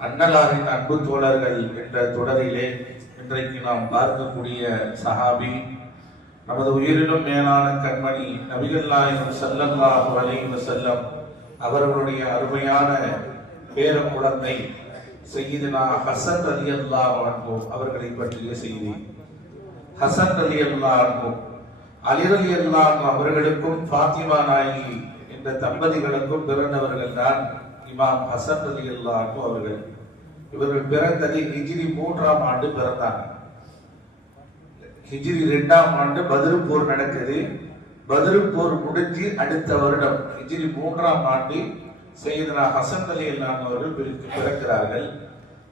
அன்னலாரின் அன்பு தோழர்கள் என்ற தொடரிலே இன்றைக்கு நாம் பார்க்கக்கூடிய சஹாபி நமது உயிரிலும் மேலான கண்மணி நபிகள் நாயகம் ஸல்லல்லாஹு அலைஹி செல்லம் அவர்களுடைய அருமையான பேர குழந்தை சையீதுனா ஹசன் ரலியல்லாஹு அன்ஹு அவர்களை பற்றிய செய்தி. ஹசன் ரலியல்லாஹு அன்ஹு அலி ரலியல்லாஹு அன்ஹு அவர்களுக்கும் ஃபாத்திமா நாயகி என்ற தம்பதிகளுக்கும் பிறந்தவர்கள் தான் இமாம் ஹசன் அலி அல்லாஹு அவர்கள் இவர்கள் பிறந்தது ஹிஜிரி மூன்றாம் ஆண்டு பிறந்தாங்க. ஹிஜ்ரி இரண்டாம் ஆண்டு பதில் போர் நடக்குது. பதில் போர் முடிஞ்சு அடுத்த வருடம் ஹிஜ்ரி மூன்றாம் ஆண்டு செய்தனா ஹசன் அலி அல்லான் அவர்கள் பிறக்கிறார்கள்.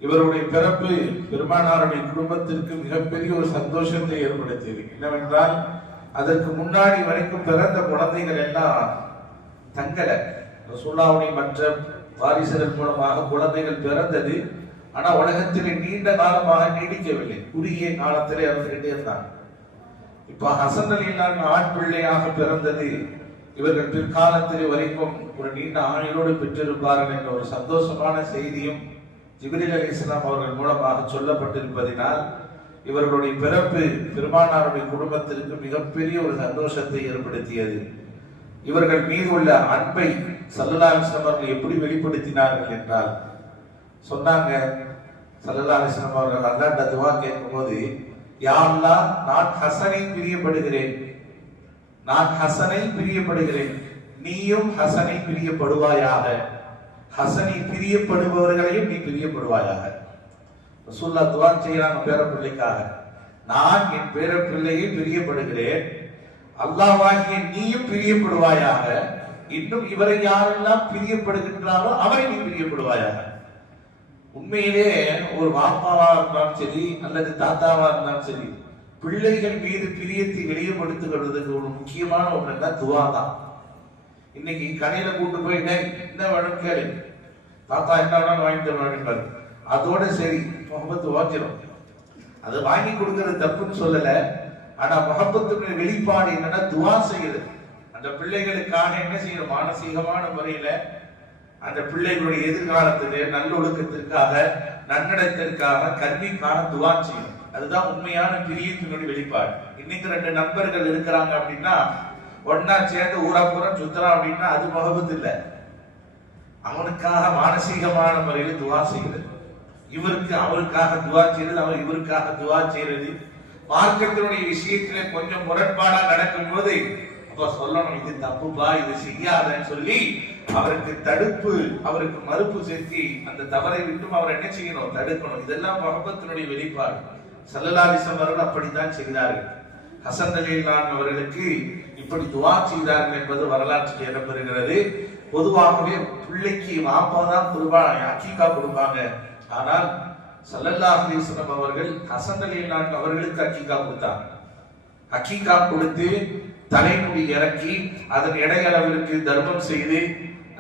இவருடைய பிறப்பு பெருமானாருடைய குடும்பத்திற்கு மிகப்பெரிய ஒரு சந்தோஷத்தை ஏற்படுத்தியது. என்னவென்றால் அதற்கு முன்னாடி வரைக்கும் பிறந்த குழந்தைகள் எல்லாம் தங்கல. ரசூல்லாவுடைய மற்ற வாரிசுகள் மூலமாக குழந்தைகள் பிறந்தது. ஆனா உலகத்திலே நீண்ட காலமாக நீடிக்கவில்லை. குறுகிய காலத்திலே இறந்துகிட்டே இருந்தாங்க இப்ப ஹசன் அலிலான் ஆண் பிள்ளையாக பிறந்தது இவர்கள் பிற்காலத்திலே வரைக்கும் ஒரு நீண்ட ஆணையோடு பெற்றிருப்பார்கள் என்ற ஒரு சந்தோஷமான செய்தியும் ஜிபிரில் அலி இஸ்லாம் அவர்கள் மூலமாக சொல்லப்பட்டிருப்பதினால் இவர்களுடைய பிறப்பு பெருமானாருடைய குடும்பத்திற்கு மிகப்பெரிய ஒரு சந்தோஷத்தை ஏற்படுத்தியது. இவர்கள் மீது உள்ள அன்பை சல்லல்லா அவர்கள் எப்படி வெளிப்படுத்தினார்கள் என்றால் சொன்னாங்க சல்லல்லா அவர்கள் அல்லாண்ட துவா கேட்கும்போது யா நான் ஹசனை பிரியப்படுகிறேன். நான் ஹசனை பிரியப்படுகிறேன். நீயும் ஹசனை பிரியப்படுவாயாக. ஹசனை பிரியப்படுபவர்களையும் நீ பிரியப்படுவாயாக. ரசூல்லா துவா செய்யறாங்க பேர பிள்ளைக்காக. நான் என் பேர பிள்ளையை பிரியப்படுகிறேன். அல்லாஹ்வாகிய நீயும் பிரியப்படுவாயாக. இன்னும் இவரை யாரெல்லாம் பிரியப்படுகின்றாரோ அவரை நீ பிரியப்படுவாயாக. உண்மையிலே ஒரு வாப்பாவா இருந்தாலும் சரி அல்லது தாத்தாவா இருந்தாலும் சரி பிள்ளைகள் மீது பிரியத்தை வெளியப்படுத்துகிறதுக்கு ஒரு முக்கியமான ஒன்று தான் துவா தான். இன்னைக்கு கடையில கூட்டு போய் என்ன வேணும் கேளு. தாத்தா என்ன வேணாலும் வாங்கி தருவாங்க அதோட சரி முகமத்து வாஞ்சிரும் அது வாங்கி கொடுக்கறது தப்புன்னு சொல்லல. ஆனா முகப்பத்துக்கு வெளிப்பாடு என்னன்னா துவா செய்யுது அந்த பிள்ளைகளுக்கான என்ன செய்யணும்? மானசீகமான முறையில அந்த பிள்ளைகளுடைய எதிர்காலத்திலே நல்லொழுக்கத்திற்காக நன்னடத்திற்காக கல்விக்கான துவா செய்யணும். அதுதான் உண்மையான பிரியத்தினுடைய வெளிப்பாடு. இன்னைக்கு ரெண்டு நண்பர்கள் இருக்கிறாங்க அப்படின்னா ஒன்னா சேர்ந்து ஊரா பூரா சுத்துறான் அப்படின்னா அது முகபத்து இல்லை. அவனுக்காக மானசீகமான முறையில் துவா செய்கிறது. இவருக்கு அவருக்காக துவா செய்யறது அவர் இவருக்காக துவா செய்யறது மார்க்கத்தினுடைய விஷயத்திலே கொஞ்சம் முரண்பாடா நடக்கும் போது அப்ப சொல்லணும் இது தப்புப்பா இது செய்யாதன்னு சொல்லி அவருக்கு தடுப்பு அவருக்கு மறுப்பு சேர்த்தி அந்த தவறை விட்டும் அவர் என்ன செய்யணும்? தடுக்கணும். இதெல்லாம் முகப்பத்தினுடைய வெளிப்பாடு. சல்லலாலிசம் அவர்கள் அப்படித்தான் செய்தார்கள். ஹசன் அலிலான் அவர்களுக்கு இப்படி துவா செய்தார்கள் என்பது வரலாற்றில் இடம்பெறுகிறது பொதுவாகவே பிள்ளைக்கு வாப்பா தான் குருபான் அக்கீக்கா கொடுப்பாங்க. ஆனால் சல்லல்லா அலிஸ்லம் அவர்கள் ஹசன் அலிலான் அவர்களுக்கு அக்கீக்கா கொடுத்தாங்க. அக்கீக்கா கொடுத்து தலைமுடி இறக்கி அதன் இடையளவிற்கு தர்மம் செய்து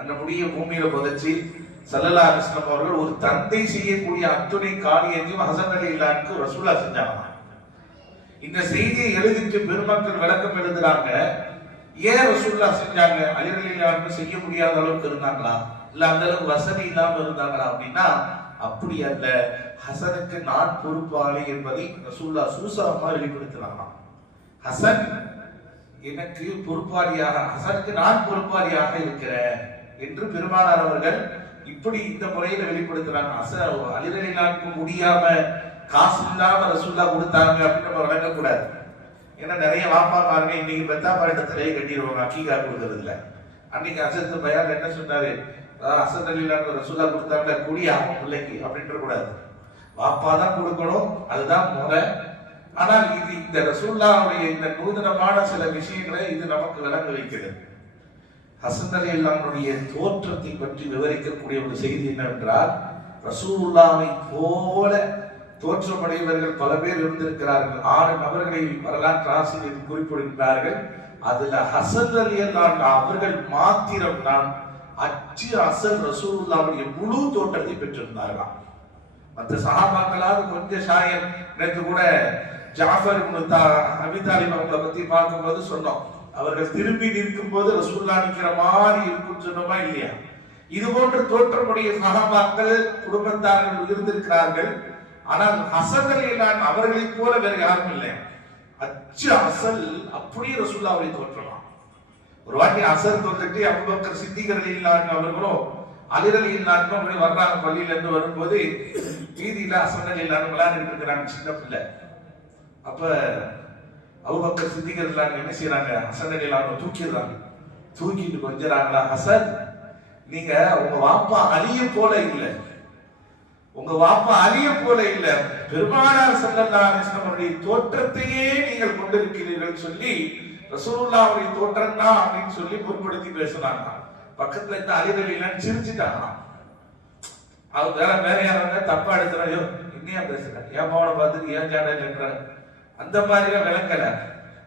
அந்த முடியை பூமியில புதைச்சி சல்லல்லா அலிஸ்லாம் அவர்கள் ஒரு தந்தை செய்யக்கூடிய அத்துணை காரியத்தையும் ஹசன் அலி இல்லாக்கு ரசூலா செஞ்சாங்க இந்த செய்தியை எழுதிட்டு பெருமக்கள் விளக்கம் எழுதுறாங்க. ஏன் ரசூல்லா செஞ்சாங்க? அலிரலியாருக்கு செய்ய முடியாத அளவுக்கு இருந்தாங்களா? இல்ல அந்த அளவுக்கு வசதி இல்லாம இருந்தாங்களா அப்படின்னா அப்படி அல்ல. ஹசனுக்கு நான் பொறுப்பாளி என்பதை ரசூல்லா சூசகமா வெளிப்படுத்தினாங்களாம். ஹசன் எனக்கு பொறுப்பாளியாக ஹசனுக்கு நான் பொறுப்பாளியாக இருக்கிறேன் என்று பெருமானார் அவர்கள் இப்படி இந்த முறையில வெளிப்படுத்துறாங்க. அச அலிரலிலானுக்கு முடியாம காசு இல்லாம ரசூல்லா கொடுத்தாங்க அப்படின்னு நம்ம வழங்கக்கூடாது ஏன்னா நிறைய வாப்பா பாருங்க இன்னைக்கு பெத்தா பாடத்திலேயே கட்டிடுவாங்க அக்கீகா கொடுக்கறது இல்ல அன்னைக்கு அசத்து பயார் என்ன சொன்னாரு? அஹ் அசத் அலிலான் ரசூல்லா கொடுத்தாங்க குடியா பிள்ளைக்கு அப்படின்ற கூடாது வாப்பா தான் கொடுக்கணும் அதுதான் முறை. ஆனால் இது இந்த ரசூல்லாவுடைய இந்த நூதனமான சில விஷயங்களை இது நமக்கு விளங்க வைக்கிறது. ஹசன் அலி அல்லானுடைய தோற்றத்தை பற்றி விவரிக்கக்கூடிய ஒரு செய்தி என்னவென்றால் ரசூல்லாவை போல தோற்றமடைவர்கள் பல பேர் இருந்திருக்கிறார்கள். ஆறு நபர்களை வரலாற்று ஆசிரியர் குறிப்பிடுகிறார்கள் அதுல ஹசன் அலி அல்லான் அவர்கள் மாத்திரம் தான் அச்சு அசல் ரசூல்லாவுடைய முழு தோற்றத்தை பெற்றிருந்தார்களாம். மற்ற சகாபாக்களாவது கொஞ்சம் சாயம் நேற்று கூட ஜாஃபர் அபிதாலிப் அவங்களை பத்தி பார்க்கும்போது சொன்னோம். அவர்கள் திரும்பி நிற்கும் போது ரசூல்லா நிற்கிற மாதிரி இருக்கும்னு சொன்னோமா இல்லையா? இது போன்று தோற்றமுடைய சகாபாக்கள் குடும்பத்தார்கள் இருந்திருக்கிறார்கள். ஆனால் ஹசன் அலி அவர்களைப் போல வேற யாரும் இல்லை. அச்சு அசல் அப்படியே ரசூல்லாவை தோற்றலாம். ஒரு வாட்டி அசல் தோன்றிட்டு அபுபக்கர் சித்திகர் அலி இல்லான் அவர்களும் அலிரலி அலி இல்லான் அப்படி வர்றாங்க பள்ளியில இருந்து வரும்போது வீதியில அசன் அலி இல்லான் விளையாண்டுட்டு இருக்கிறாங்க சின்ன பிள்ளை. அப்ப அபுபக்கர் சித்திகர் இல்லான் என்ன செய்யறாங்க ஹசன் அலி தூக்கிடுறாங்க. தூக்கிட்டு கொஞ்சறாங்களா? ஹசன் நீங்க உங்க வாப்பா அழிய போல இல்லை. உங்க வாப்பா அழிய போல இல்ல. பெருமானார் ஸல்லல்லாஹு தோற்றத்தையே நீங்கள் கொண்டிருக்கிறீர்கள் சொல்லி ரசூலுல்லாஹ்வுடைய தோற்றம் தான் அப்படின்னு சொல்லி முற்படுத்தி பேசுனாங்க. பக்கத்துல இருந்த அலிரலிலாம் சிரிச்சுட்டாங்க. அவர் வேற வேற யாராவது தப்பா எடுத்துறாயோ இன்னையா பேசுறாரு? ஏன் மவனை பார்த்துட்டு ஏன் ஜாடல் அந்த மாதிரிலாம் விளங்கல.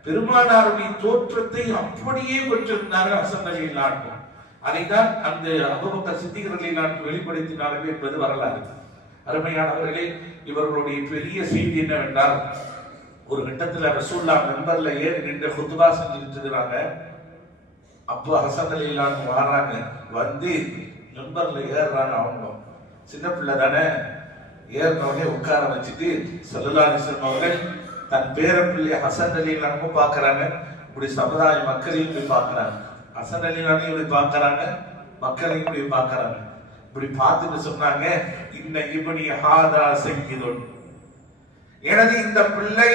பெருமானாருடைய தோற்றத்தை அப்படியே பெற்றிருந்தார்கள் ஹசன் அலி நாட்டும் அதைத்தான் அந்த அபுபக்கர் சித்திகர்களை நாட்கள் வெளிப்படுத்தினார்கள் என்பது வரலாறு. அருமையானவர்களே இவர்களுடைய பெரிய செய்தி என்னவென்றால் ஒரு கட்டத்தில் ரசூல்லா மெம்பர்ல ஏறி நின்று குத்துபா செஞ்சுட்டு இருக்கிறாங்க அப்போ ஹசன் அலி வர்றாங்க வந்து மெம்பர்ல ஏறுறாங்க அவங்க. சின்ன பிள்ளை தானே. ஏறினவனே உட்கார வச்சுட்டு சல்லல்லா அலிஸ்லாம் அவர்கள் தன் பேர ஹசன் அலி இல்லாம பாக்குறாங்க? இப்படி சமுதாய மக்களையும் போய் பார்க்கறாங்க ஹசன் அலி இல்லாமையும் இப்படி பார்க்கறாங்க மக்களையும் இப்படி பார்க்கறாங்க இப்படி பார்த்துட்டு சொன்னாங்க இன்ன இவனி ஹாதா செய்யுதொன் எனது இந்த பிள்ளை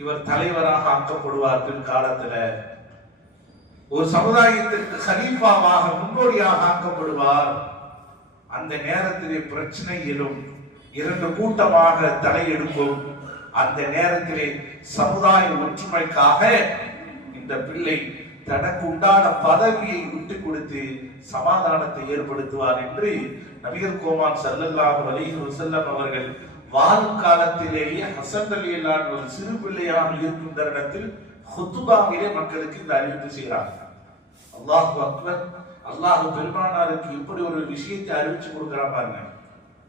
இவர் தலைவராக ஆக்கப்படுவார் பிற்காலத்துல. ஒரு சமுதாயத்திற்கு ஹலீஃபாவாக முன்னோடியாக ஆக்கப்படுவார். அந்த நேரத்திலே பிரச்சனை எழும். இரண்டு கூட்டமாக தலையெடுக்கும் அந்த நேரத்திலே சமுதாய ஒற்றுமைக்காக இந்த பிள்ளை தனக்கு உண்டான பதவியை விட்டு கொடுத்து சமாதானத்தை ஏற்படுத்துவார் என்று நபிகர் கோமான் சல்லல்லாஹு அலிஹி வசல்லம் அவர்கள் வாழும் காலத்திலேயே ஹசன் அலி ஒரு சிறு பிள்ளையாக இருக்கின்ற இடத்தில் ஹுத்துபாவிலே மக்களுக்கு இந்த அறிவிப்பு செய்கிறார் அல்லாஹ் அக்பர் அல்லாஹ் பெருமானாருக்கு இப்படி ஒரு விஷயத்தை அறிவிச்சு கொடுக்குறான் பாருங்க.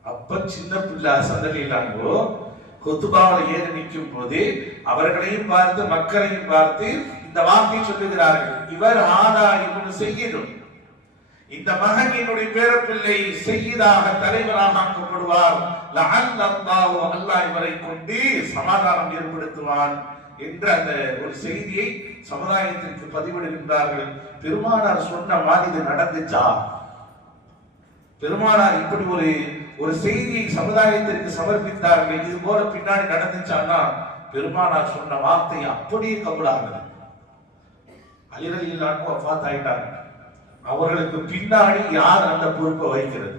அப்ப சின்ன பிள்ளை ஹசன் அலி கொத்துபாவில் ஏறி நிற்கும் போது அவர்களையும் பார்த்து மக்களையும் பார்த்து இந்த வார்த்தை சொல்லுகிறார்கள். இவர் ஆதா இவனு செய்யணும் இந்த மகன் என்னுடைய பேரப்பிள்ளை செய்யதாக தலைவராக ஆக்கப்படுவார். அல்லாஹ் இவரை கொண்டு சமாதானம் ஏற்படுத்துவான் என்ற அந்த ஒரு செய்தியை சமுதாயத்திற்கு பதிவிடுகின்றார்கள். பெருமானார் சொன்ன மாதிரி இது நடந்துச்சா? பெருமானார் இப்படி ஒரு ஒரு செய்தியை சமுதாயத்திற்கு சமர்ப்பித்தார்கள் இது போல பின்னாடி நடந்துச்சான்னா பெருமானார் சொன்ன வார்த்தை அப்படியே கபூலாகுது. அலிரல் இல்லாம வஃபாத் ஆயிட்டாங்க அவர்களுக்கு பின்னாடி யார் அந்த பொறுப்பை வகிக்கிறது?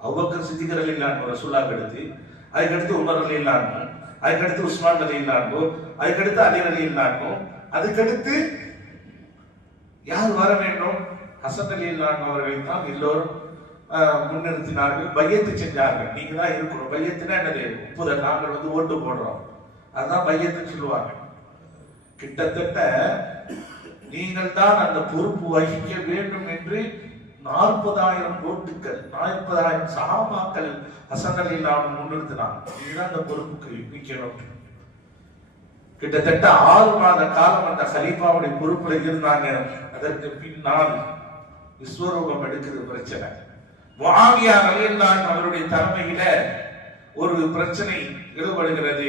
அவ்வக்கர் சித்திகரல் இல்லாமல் ரசூலாக எடுத்து அதுக்கடுத்து உமர் அலி இல்லாமோ அதுக்கடுத்து உஸ்மான் அலி இல்லாமோ அதுக்கடுத்து அலி அலி இல்லாமோ அதுக்கடுத்து யார் வர வேண்டும்? ஹசன் அலி இல்லாமல் அவர்களை தான் எல்லோரும் முன்னிறுத்தினார்கள். பையத்து செஞ்சார்கள் நீங்க தான் இருக்கணும். பையத்துனா என்னது? ஒப்புதல் நாங்கள் வந்து ஓட்டு போடுறோம். அதுதான் பையத்துன்னு சொல்லுவாங்க. கிட்டத்தட்ட நீங்கள் தான் அந்த பொறுப்பு வகிக்க வேண்டும் என்று நாற்பதாயிரம் ஓட்டுக்கள் நாற்பதாயிரம் சகாபாக்கள் அசங்கல் இல்லாமல் முன்னிறுத்தினாங்க. இதுதான் அந்த பொறுப்புக்கு நிற்கணும் கிட்டத்தட்ட ஆறு மாத காலம் அந்த ஹலீஃபாவுடைய பொறுப்புல இருந்தாங்க. அதற்கு பின்னால் விஸ்வரூபம் எடுக்கிற பிரச்சனை. முஆவியா ரலியல்லாஹு அவருடைய தலைமையில ஒரு பிரச்சனை எழுபடுகிறது.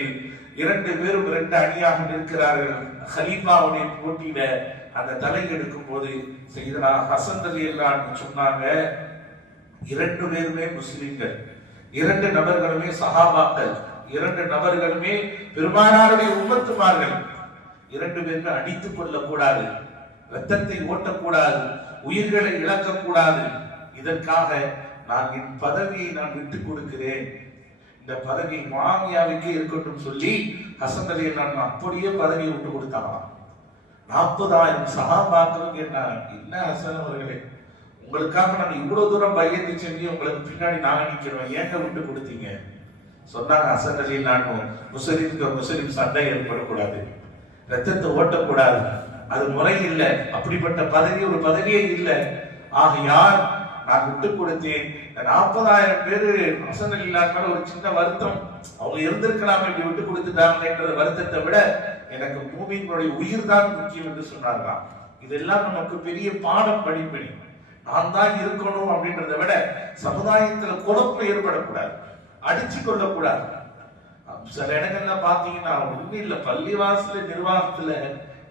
இரண்டு பேரும் இரண்டு அணியாக நிற்கிறார்கள். ஹலீஃபாவுடைய போட்டியில அந்த தலை எடுக்கும் போது செய்தனா ஹசன் சொன்னாங்க இரண்டு பேருமே முஸ்லிம்கள் இரண்டு நபர்களுமே சஹாபாக்கள் இரண்டு நபர்களுமே பெருமானாருடைய உம்மத்துமார்கள். இரண்டு பேருமே அடித்துக் கொள்ளக்கூடாது ரத்தத்தை ஓட்டக்கூடாது உயிர்களை இழக்கக்கூடாது. இதற்காக நான் என் பதவியை நான் விட்டுக் கொடுக்கிறேன். இந்த பதவி மாமியாவுக்கே இருக்கட்டும் சொல்லி ஹசன் அலியை நான் அப்படியே பதவியை விட்டு கொடுத்தாங்களாம் நாற்பதாயிரம் சகாபாக்களும் என்ன என்ன ஹசன் அவர்களே உங்களுக்காக நான் இவ்வளவு தூரம் பயந்து செஞ்சு உங்களுக்கு பின்னாடி நாங்க நிற்கிறோம் ஏங்க விட்டு கொடுத்தீங்க? சொன்னாங்க ஹசன் அலி நானும் முஸ்லிம்க்கு முஸ்லீம் சண்டை ஏற்படக்கூடாது. ரத்தத்தை ஓட்டக்கூடாது. அது முறை இல்லை. அப்படிப்பட்ட பதவி ஒரு பதவியே இல்லை. ஆகையால் நான் விட்டு கொடுத்தேன். நாற்பதாயிரம் பேரு ஹசன் அலி ஒரு சின்ன வருத்தம். அவங்க இருந்திருக்கலாம் இப்படி விட்டு கொடுத்துட்டாங்கன்ற வருத்தத்தை விட எனக்கு பூமியினுடைய உயிர் தான் முக்கியம் என்று சொன்னார்களாம். இதெல்லாம் நமக்கு பெரிய பாடம் படிப்பணி நான் தான் இருக்கணும் அப்படின்றத விட சமுதாயத்துல குழப்பம் ஏற்படக்கூடாது. அடிச்சு கொள்ளக்கூடாது. சில இடங்கள்ல பாத்தீங்கன்னா ஒண்ணு இல்ல. பள்ளிவாசல நிர்வாகத்துல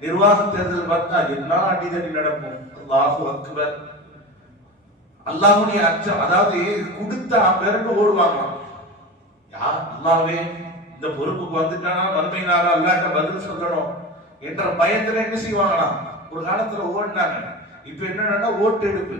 நிர்வாக தேர்தல் பார்த்தா என்ன அடிதடி நடக்கும். அல்லாஹு அக்பர். அல்லாஹுடைய அச்சம் அதாவது கொடுத்தா பிறகு ஓடுவாங்களாம் யார்? அல்லாவே இந்த பொறுப்புக்கு வந்துட்டானா? மறுமை அல்லாட்ட பதில் சொல்லணும். என்ற பயத்துல என்ன செய்வாங்களாம் ஒரு காலத்துல ஓடினாங்க. இப்ப என்னன்னா ஓட்டெடுப்பு.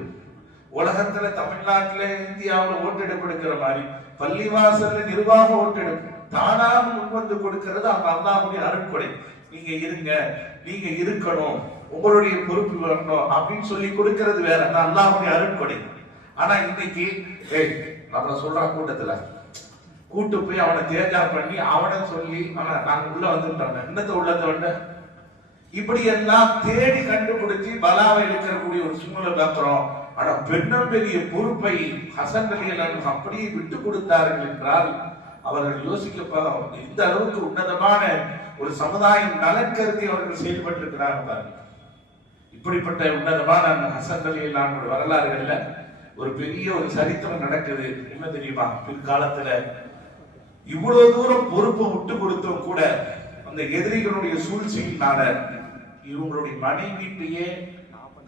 உலகத்துல தமிழ்நாட்டுல இந்தியாவில் ஓட்டெடுப்பு எடுக்கிற மாதிரி. பள்ளிவாசல்ல நிர்வாக ஓட்டெடுப்பு. தானாக முன்வந்து கொடுக்கிறது அந்த அல்லாஹுடைய அருட்கொடை. நீங்க இருங்க. நீங்க இருக்கணும் உங்களுடைய பொறுப்பு வரணும் அப்படின்னு சொல்லி கொடுக்கறது வேற. அந்த அல்லாஹ்வுடைய அருட்கொடை. ஆனா இன்னைக்கு ஏய் நம்மள கூட்டத்துல கூட்டு போய் அவனை தேஜா பண்ணி அவனை சொல்லி ஆனா நாங்க உள்ள வந்துட்டாங்க என்னத்த உள்ளத வந்து? இப்படி எல்லாம் தேடி கண்டுபிடிச்சு பலாவை இழுக்கக்கூடிய ஒரு சூழ்நிலை பார்க்கிறோம். ஆனா பெண்ணும் பெரிய பொறுப்பை ஹசன் அலி அப்படியே விட்டு கொடுத்தார்கள் என்றால் அவர்கள் யோசிக்க இந்த அளவுக்கு உன்னதமான ஒரு சமுதாயம் நலன் கருதி அவர்கள் செயல்பட்டு பாருங்க. இப்படிப்பட்ட உன்னதமான அந்த ஹசன் அலி வரலாறுகள்ல ஒரு பெரிய ஒரு சரித்திரம் நடக்குது. என்ன தெரியுமா? பிற்காலத்துல இவ்வளவு தூரம் பொறுப்பை விட்டு கொடுத்தும் கூட அந்த எதிரிகளுடைய சூழ்ச்சியினால இவங்களுடைய மனைவிட்டையே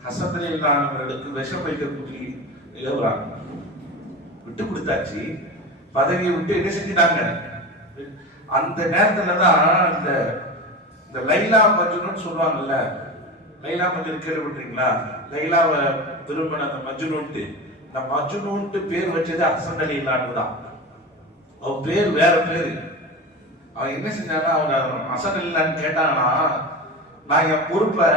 ஹசந்தலானவர்களுக்கு விஷம் வைக்கக்கூடிய ஏவுறாங்க விட்டு கொடுத்தாச்சு. பதவியை விட்டு என்ன செஞ்சிட்டாங்க? அந்த நேரத்துல தான் இந்த இந்த லைலா மஜ்னு சொல்லுவாங்கல்ல? லைலா மஜ்னு கேள்விப்பட்டீங்களா லைலாவை திரும்பின அந்த மஜ்னுன்ட்டு. இந்த மஜ்னுன்ட்டு பேர் வச்சது அசன் அலி இல்லான்னு தான். அவன் பேர் வேற பேர். அவன் என்ன செஞ்சானா அவன் அசன் இல்லைன்னு கேட்டானா நான் என் பொறுப்பை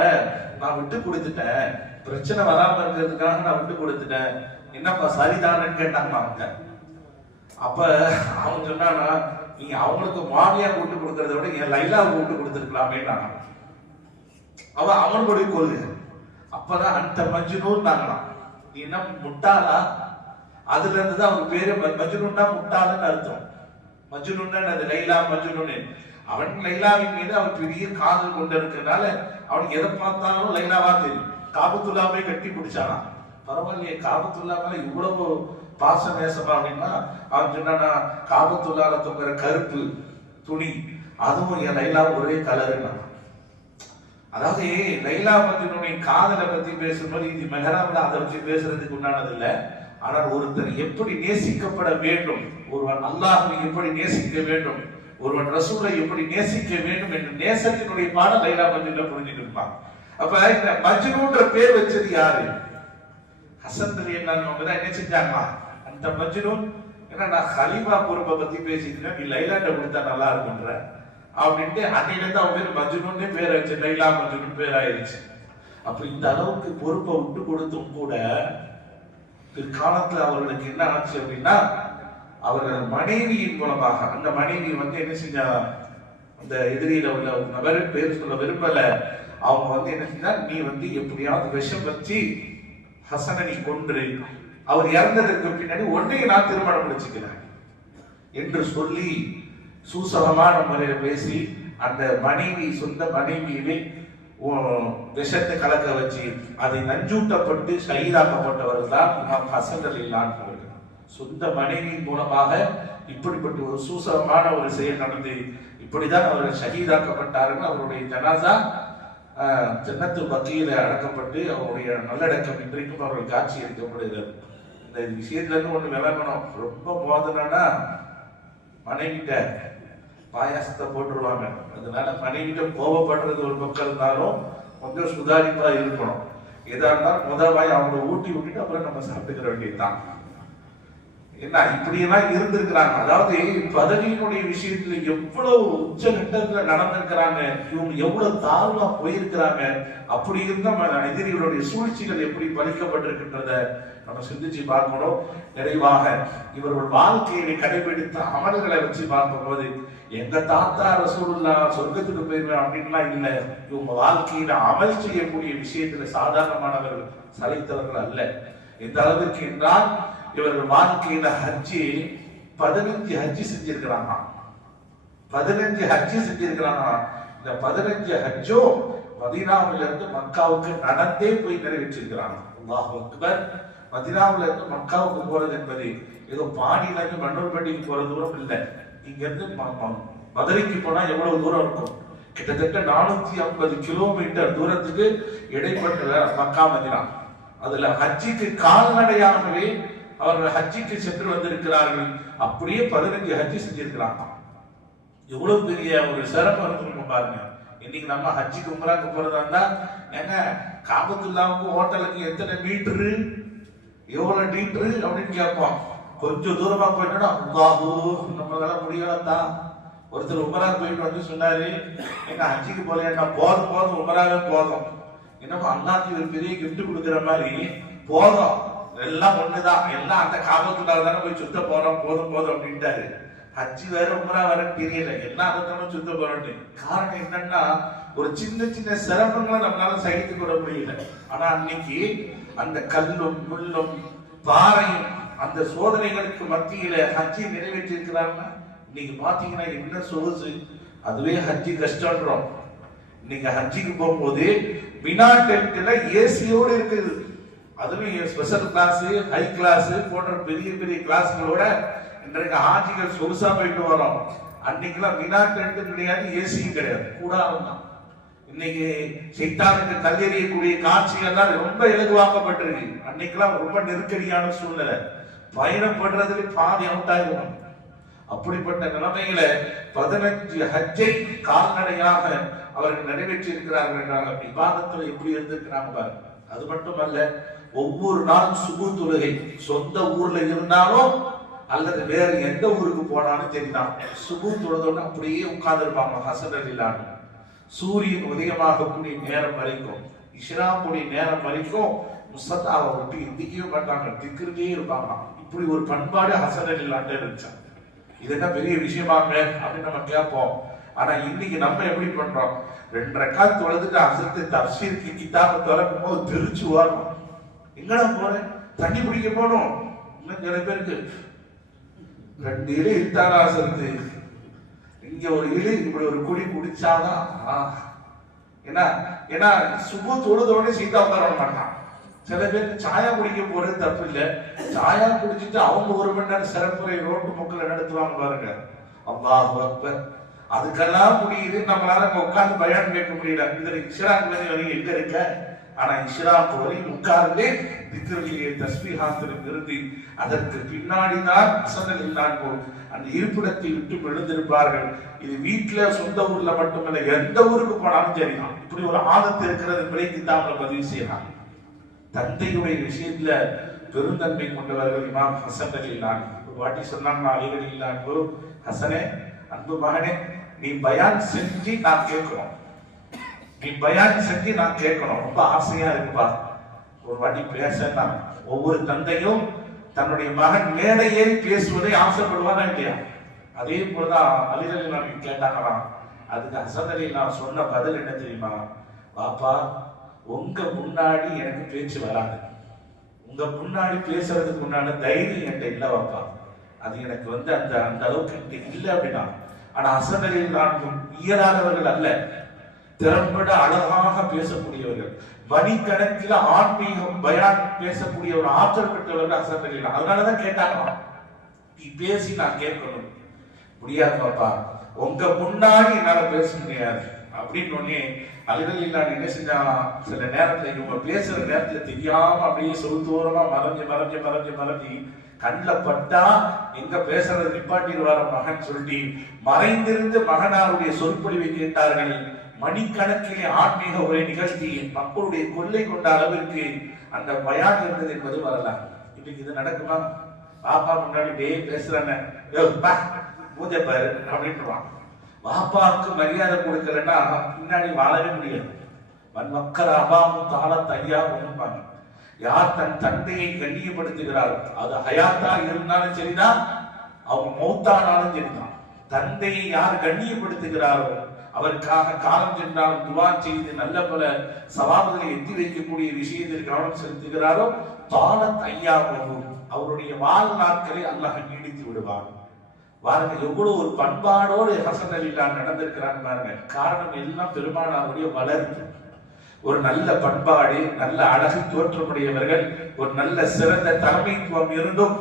நான் விட்டு கொடுத்துட்டேன். பிரச்சனை வராம இருக்கிறதுக்காக நான் விட்டு கொடுத்துட்டேன். என்னப்பா சரிதானன்னு கேட்டாங்க அவங்க? அப்ப அவன் சொன்னானா நீங்க அவங்களுக்கு மாமியா கூட்டு கொடுக்கறத விட என் லைலா விட்டு கொடுத்துருக்கலாமே நான் அவன் அவனுடைய கொள்கை அப்பதான் அந்த மஜ்னூன் நாங்களாம் நீ என்ன முட்டாளா? அதுல இருந்து தான் அவன் பேரு ம- மஜ்னூன்னா முட்டாளுன்னு அர்த்தம். மஜ்னூன்னா அது லைலா மஜ்னூன் அவன் லைலாவின் மீது அவன் பெரிய காதல் கொண்டு இருக்கிறதுனால அவனுக்கு எதை பார்த்தாலும் லைலாவா தெரியும். காபத்துல்லாவே கட்டி பிடிச்சானா பரவாயில்லையே காபத்துல்லா மேல இவ்வளவு பாச நேசமா அப்படின்னா அவன் சொன்னானா காபத்துல்லால தொங்குற கருப்பு துணி அதுவும் என் லைலா ஒரே கலருன்னா அதாவது லைலா மஜ்னுடைய காதலை பத்தி பேசும்போது இது மெஹராவில் அதை வச்சு பேசுறதுக்கு உண்டானது இல்லை. ஆனால் ஒருத்தர் எப்படி நேசிக்கப்பட வேண்டும்? ஒருவன் அல்லாஹ்வை எப்படி நேசிக்க வேண்டும்? ஒருவன் ரசூலை எப்படி நேசிக்க வேண்டும் என்று நேசத்தினுடைய பாடம் லைலா மஜ்னுல புரிஞ்சுட்டு இருப்பான். அப்ப இந்த மஜ்னுன்ற பேர் வச்சது யாரு? ஹசன் அலி அவங்க தான் என்ன செஞ்சாங்களா இந்த மஜ்னூன் ஏன்னா நான் ஹலீமா பொறுப்பை பத்தி பேசிக்கிறேன் நீ லைலாட்ட கொடுத்தா நல்லா இருக்கும்ன்ற. அப்படின்ட்டு அன்னையிலேருந்து அவன் பேர் மஜ்னூன்னே பேர் ஆயிடுச்சு. லைலா மஜ்னூன் பேர் ஆயிடுச்சு. அப்ப இந்த அளவுக்கு பொறுப்பை விட்டு கொடுத்தும் கூட பிற்காலத்துல அவர்களுக்கு என்ன ஆச்சு அப்படின்னா அவர்கள் மனைவியின் மூலமாக அந்த மனைவி வந்து என்ன செஞ்சா அந்த எதிரியில உள்ள ஒரு நபர் பேர் சொல்ல விரும்பல. அவங்க வந்து என்ன செஞ்சா நீ வந்து எப்படியாவது விஷம் வச்சு ஹசனை நீ கொன்று அவர் இறந்ததற்கு பின்னாடி ஒன்றையும் நான் திருமணம் முடிச்சுக்கிறேன் என்று சொல்லி சூசகமான முறையில் பேசி அந்த மனைவி சொந்த மனைவியை விஷத்தை கலக்க வச்சு அதை நஞ்சூட்டப்பட்டு ஷஹீதாக்கப்பட்டவர் தான் இமாம் ஹசன் அலி அவர்கள் சொந்த மனைவியின் மூலமாக இப்படிப்பட்ட ஒரு சூசகமான ஒரு செயல் நடந்து இப்படிதான் அவர் ஷஹீதாக்கப்பட்டார்கள். அவருடைய ஜனாசா ஆஹ், ஜன்னத்து பக்கியில அடக்கப்பட்டு அவருடைய நல்லடக்கம் இன்றைக்கும் அவர்கள் காட்சி அளிக்கப்படுகிறது. இந்த விஷயத்துல ஒன்று விளக்கணும் ரொம்ப மோதனா மனைவிட்ட பாயாசத்தை போட்டுருவாங்க. அதனால மனைவிட்ட கோபப்படுறது ஒரு பக்கம் இருந்தாலும் கொஞ்சம் சுதாரிப்பா இருக்கணும். எதா இருந்தாலும் முதல் வாய் அவங்களை ஊட்டி விட்டுட்டு அப்புறம் நம்ம சாப்பிட்டுக்கிற வேண்டியதுதான். என்ன இப்படியெல்லாம் இருந்திருக்கிறாங்க. அதாவது பதவியினுடைய விஷயத்துல எவ்வளவு உச்சகட்டத்துல நடந்திருக்கிறாங்க இவங்க எவ்வளவு தாழ்வா போயிருக்கிறாங்க அப்படி இருந்த ம- எதிரிகளுடைய சூழ்ச்சிகள் எப்படி பலிக்கப்பட்டிருக்கின்றத நம்ம சிந்திச்சு பார்க்கணும். நிறைவாக இவர்கள் வாழ்க்கையை கடைபிடித்த அமல்களை வச்சு பார்க்கும்போது எங்க தாத்தா ரசூல்லா சொர்க்கத்துக்கு போயிருவேன் அப்படின்லாம் இல்லை. இவங்க வாழ்க்கையில அமல் செய்யக்கூடிய விஷயத்துல சாதாரணமானவர்கள் சலைத்தவர்கள் அல்ல. எந்த அளவிற்கு என்றால் இவர்கள் வாழ்க்கையில ஹஜ்ஜி பதினஞ்சு ஹஜ்ஜி செஞ்சிருக்கிறாங்க. பதினஞ்சு ஹஜ்ஜி செஞ்சிருக்கிறாங்க. இந்த பதினஞ்சு ஹஜ்ஜோ மதினாவில இருந்து மக்காவுக்கு நடந்தே போய் நிறைவேற்றிருக்கிறாங்க. அல்லாஹ் அக்பர். இருந்து மக்காவுக்கு போறது என்பது ஏதோ பாணியில இருந்து மன்னூர்பட்டிக்கு போற தூரம் இல்லை. இங்க இருந்து மதுரைக்கு போனா எவ்வளவு தூரம் இருக்கும்? கிட்டத்தட்ட நானூத்தி ஐம்பது கிலோமீட்டர் தூரத்துக்கு இடைப்பட்ட மக்கா மதினா. அதுல ஹஜ்ஜிக்கு கால்நடையாகவே அவர்கள் ஹஜ்ஜிக்கு சென்று வந்திருக்கிறார்கள். அப்படியே பதினஞ்சு ஹஜ்ஜி செஞ்சிருக்கிறாங்க. எவ்வளவு பெரிய ஒரு சிறப்பு இருக்கு பாருங்க. இன்னைக்கு நம்ம ஹஜ்ஜிக்கு உமராக்கு போறதா இருந்தா ஏங்க காபத்துல்லாவுக்கு ஹோட்டலுக்கு எத்தனை மீட்டரு எவ்வளவு மீட்டரு அப்படின்னு கேட்போம். கொஞ்சம் தூரமா போயிட்டோம்னா அல்லாஹூ நம்மளால முடியலத்தா ஒருத்தர் உமரா போயிட்டு வந்து சொன்னாரு எங்க ஹஜ்ஜிக்கு போலேன்னா போதும் போதும் உமராவே போதும். என்னமோ அல்லாஹ்க்கு ஒரு பெரிய கிஃப்ட் கொடுக்குற மாதிரி போதும். எல்லாம் ஒண்ணுதான். எல்லாம் அந்த காபத்துள்ளால தானே போய் சுத்த போறோம். போதும் போதும் அப்படின்ட்டாரு. ஹஜ்ஜி வேற உம்ரா வேற தெரியல. எல்லாம் அதை தானே சுத்த போறோம்னு. காரணம் என்னன்னா ஒரு சின்ன சின்ன சிரமங்களை நம்மளால சகித்து கொள்ள முடியல. ஆனா அன்னைக்கு அந்த கல்லும் முள்ளும் பாறையும் அந்த சோதனைகளுக்கு மத்தியில ஹஜ்ஜி நிறைவேற்றி இருக்கிறாங்கன்னா இன்னைக்கு பாத்தீங்கன்னா என்ன சொகுசு? அதுவே ஹஜ்ஜி கஷ்டன்றோம் இன்னைக்கு ஹஜ்ஜிக்கு போகும்போது வினா டென்ட்ல ஏசியோடு இருக்குது. அதுவும் ஸ்பெஷல் கிளாஸ் ஹை கிளாஸ் போன்ற பெரிய பெரிய கிளாஸ்களோட இன்றைக்கு ஆட்சிகள் சொகுசா போயிட்டு வரோம். அன்னைக்கெல்லாம் வினா கிடையாது ஏசியும் கிடையாது. கூடாரம் தான். இன்னைக்கு சைத்தானுக்கு கல்லெறியக்கூடிய காட்சிகள்லாம் ரொம்ப இலகுவாக்கப்பட்டிருக்கு. அன்னைக்கெல்லாம் ரொம்ப நெருக்கடியான சூழ்நிலை. பயணப்படுறதுல பாதி அவுட் ஆயிடும் அப்படிப்பட்ட நிலைமையில பதினஞ்சு ஹஜ்ஜை கால்நடையாக அவர்கள் நிறைவேற்றி இருக்கிறார்கள் என்றால் விவாதத்துல எப்படி இருந்திருக்கிறாங்க பாருங்க. அது மட்டுமல்ல ஒவ்வொரு நாளும் சுகு தொழுகை. சொந்த ஊர்ல இருந்தாலும் அல்லது வேற எந்த ஊருக்கு போனாலும் சரிதான். சுகு தொழுதோன்னு அப்படியே உட்கார்ந்துருப்பாங்க ஹசன் அலிலான்னு சூரியன் உதயமாகக்கூடிய நேரம் வரைக்கும் இஷ்ராமுடைய நேரம் வரைக்கும் முசத்தாவை விட்டு எந்திக்கவே மாட்டாங்க திக்கிருக்கே இருப்பாங்க இப்படி ஒரு பண்பாடு ஹசன் அலிலான்ட்டு இருந்துச்சு. இது என்ன பெரிய விஷயமாங்க அப்படின்னு நம்ம கேட்போம். ஆனா இன்னைக்கு நம்ம எப்படி பண்றோம்? ரெண்டு ரக்காத் தொழுதுட்டு அசத்து தப்சீருக்கு கிதாப திறக்கும் போது திருச்சு வரணும் எங்கடா போறேன் தண்ணி பிடிக்க போகணும். இன்னும் சில பேருக்கு. ரெண்டு இலி இருந்தாரா அசத்து இங்க ஒரு இலி இப்படி ஒரு குடி குடிச்சாதான் ஏன்னா ஏன்னா சுபு தொழுதோட சீதா உட்கார மாட்டான். சில பேருக்கு சாயா குடிக்க போறது தப்பு இல்லை. சாயா குடிச்சிட்டு அவங்க ஒரு மணி நேரம் சிறப்புரை ரோட்டு மக்கள் நடத்துவாங்க பாருங்க. அல்லாஹ் அக்பர். அதுக்கெல்லாம் முடியுது. நம்மளால அங்க உட்கார்ந்து கேட்க முடியல. இதுல இஷ்ராக் வரி வரி எங்க இருக்க? ஆனா இஷ்ராக் வரி உட்கார்ந்து திக்ருலியே தஸ்பீஹாத்திற்கு இருந்து அதற்கு பின்னாடி தான் அசனல் இல்லாமல் அந்த இருப்பிடத்தை விட்டு எழுந்திருப்பார்கள் இது வீட்டுல சொந்த ஊர்ல மட்டுமல்ல எந்த ஊருக்கு போனாலும் சரிதான். இப்படி ஒரு ஆதத்து இருக்கிறது என்பதை கிதாபில் பதிவு செய்யலாம் தந்தையுடைய விஷயத்துல பெருந்தன்மை கொண்டவர்கள் இமாம் ஹசன் அலி நான் ஒரு வாட்டி சொன்னாங்க அலிகள் அலி ஹசனே அன்பு மகனே நீ பயான் செஞ்சு நான் கேட்கிறோம். நீ பயான் செஞ்சு நான் கேட்கணும். ரொம்ப ஆசையா இருக்குப்பா. ஒரு வாட்டி பேசினா ஒவ்வொரு தந்தையும் தன்னுடைய மகன் மேடையே பேசுவதை ஆசைப்படுவானா இல்லையா? அதே போலதான் அலி அலி நான் கேட்டாங்களாம். அதுக்கு அசதலி நான் சொன்ன பதில் என்ன தெரியுமா? பாப்பா உங்க முன்னாடி எனக்கு பேச்சு வராது. உங்க முன்னாடி பேசுறதுக்கு உண்டான தைரியம் என்கிட்ட இல்லை பாப்பா. அது எனக்கு வந்து அந்த அந்த அளவுக்கு இல்லை அப்படின்னா. ஆனா அசனலில் நான் இயலாதவர்கள் அல்ல. திறம்பட அழகாக பேசக்கூடியவர்கள். மணிக்கணக்கில் ஆன்மீகம் பயான் பேசக்கூடிய ஒரு ஆற்றல் பெற்றவர்கள் அசனலில் அதனாலதான் கேட்டாங்க நீ பேசி நான் கேட்கணும். முடியாது பாப்பா. உங்க முன்னாடி என்னால பேச முடியாது. அப்படின்னு உடனே அலுவலில் நான் என்ன செஞ்சா சில நேரத்துல இவங்க பேசுற நேரத்துல தெரியாம அப்படியே சொல் மறைஞ்சு மறைஞ்சு மறைஞ்சு மறைஞ்சு கண்ணில் பட்டா எங்க பேசுறது நிப்பாட்டிடுவார மகன்? சொல்லி மறைந்திருந்து மகனாருடைய சொற்பொழிவை கேட்டார்கள். மணிக்கணக்கிலே ஆன்மீக உரை நிகழ்த்தி மக்களுடைய கொள்ளை கொண்ட அளவிற்கு அந்த பயான் இருந்தது என்பது வரலாம் இன்னைக்கு இது நடக்குமா? பாப்பா முன்னாடி டேய் பேசுறானே. ஏய், பாரு அப்படின்ட்டுவான் பாப்பாவுக்கு மரியாதை கொடுக்கலன்னா பின்னாடி வாழவே முடியாது. வன் மக்கள் அபாமும் தாள தையா ஒண்ணுப்பாங்க யார் தன் தந்தையை கண்ணியப்படுத்துகிறாரோ அது ஹயாத்தா இருந்தாலும் சரிதான். அவங்க மௌத்தானாலும் சரிதான். தந்தையை யார் கண்ணியப்படுத்துகிறாரோ அவருக்காக காலம் சென்றாலும் துவா செய்து நல்ல பல சவால்களை எத்தி வைக்கக்கூடிய விஷயத்தில் கவனம் செலுத்துகிறாரோ தாள தையா அவருடைய வாழ்நாட்களை அல்லாஹ் நீடித்து விடுவார் பாருங்க எவ்வளவு ஒரு பண்பாடோடு ஹசன் அலிலா நடந்திருக்கிறான் பாருங்க. காரணம் எல்லாம் பெருமானாருடைய வளர்ப்பு. ஒரு நல்ல பண்பாடு நல்ல அழகு தோற்றமுடையவர்கள் ஒரு நல்ல சிறந்த தலைமைத்துவம் இருந்தும்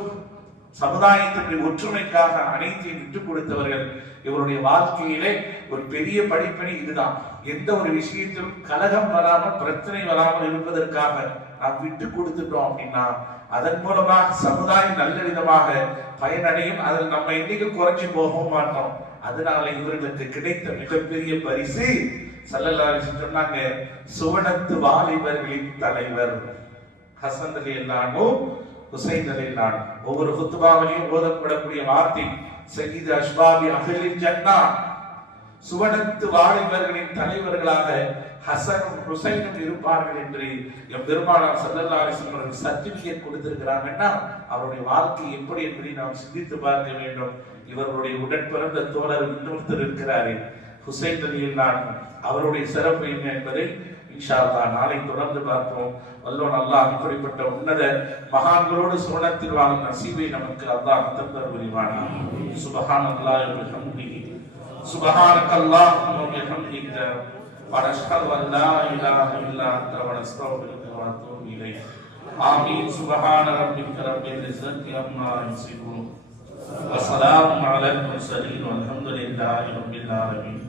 சமுதாயத்தினுடைய ஒற்றுமைக்காக அனைத்தையும் விட்டுக் கொடுத்தவர்கள் இவருடைய வாழ்க்கையிலே ஒரு பெரிய படிப்பணி இதுதான். எந்த ஒரு விஷயத்திலும் கலகம் வராமல் பிரச்சனை வராமல் இருப்பதற்காக நாம் விட்டு கொடுத்துட்டோம் அப்படின்னா அதன் மூலமாக சமுதாயம் நல்ல விதமாக பயனடையும் அதில் நம்ம என்னைக்கு குறைஞ்சு போகவும் மாட்டோம். அதனால இவர்களுக்கு கிடைத்த மிகப்பெரிய பரிசு சல்லல்லாஹு சொன்னாங்க சுவனத்து வாலிபர்களின் தலைவர். ஹசந்தலி அலி ஹுசைன் அலி ஒவ்வொரு குத்துபாவிலையும் ஓதப்படக்கூடிய வார்த்தை சகித அஷ்பாபி அகலின் ஜன்னா. சுவனத்து வாலிபர்களின் தலைவர்களாக ஹசனும் ஹுசைனும் இருப்பார்கள் என்று எம் பெருமானார் சல்லல்லா அலிஸ்லம் சர்டிபிகேட் கொடுத்திருக்கிறாங்கன்னா அவருடைய வாழ்க்கை எப்படி என்பதை நாம் சிந்தித்து பார்க்க வேண்டும். இவர்களுடைய உடற்பிறந்த தோழர் இன்னொருத்தர் இருக்கிறாரே. ஹுசைன் அலி நான் அவருடைய சிறப்பு என்ன என்பதை இன்ஷா அல்லாஹ் நாளை தொடர்ந்து பார்ப்போம் வல்லோன் அல்லாஹ் இப்படிப்பட்ட உன்னத மகான்களோடு சுவனத்தில் வாழும் நசீபை நமக்கு அல்லாஹ் தந்தர் புரிவானா சுபஹான் அல்லாஹ் பிஹம்திஹி சுபஹானக அல்லாஹும்ம பிஹம்திக ونشهد ان لا اله الا انت ونستغفرك ونتوب اليك امين سبحان ربك رب العزه عما يصفون وسلام على المرسلين والحمد لله رب العالمين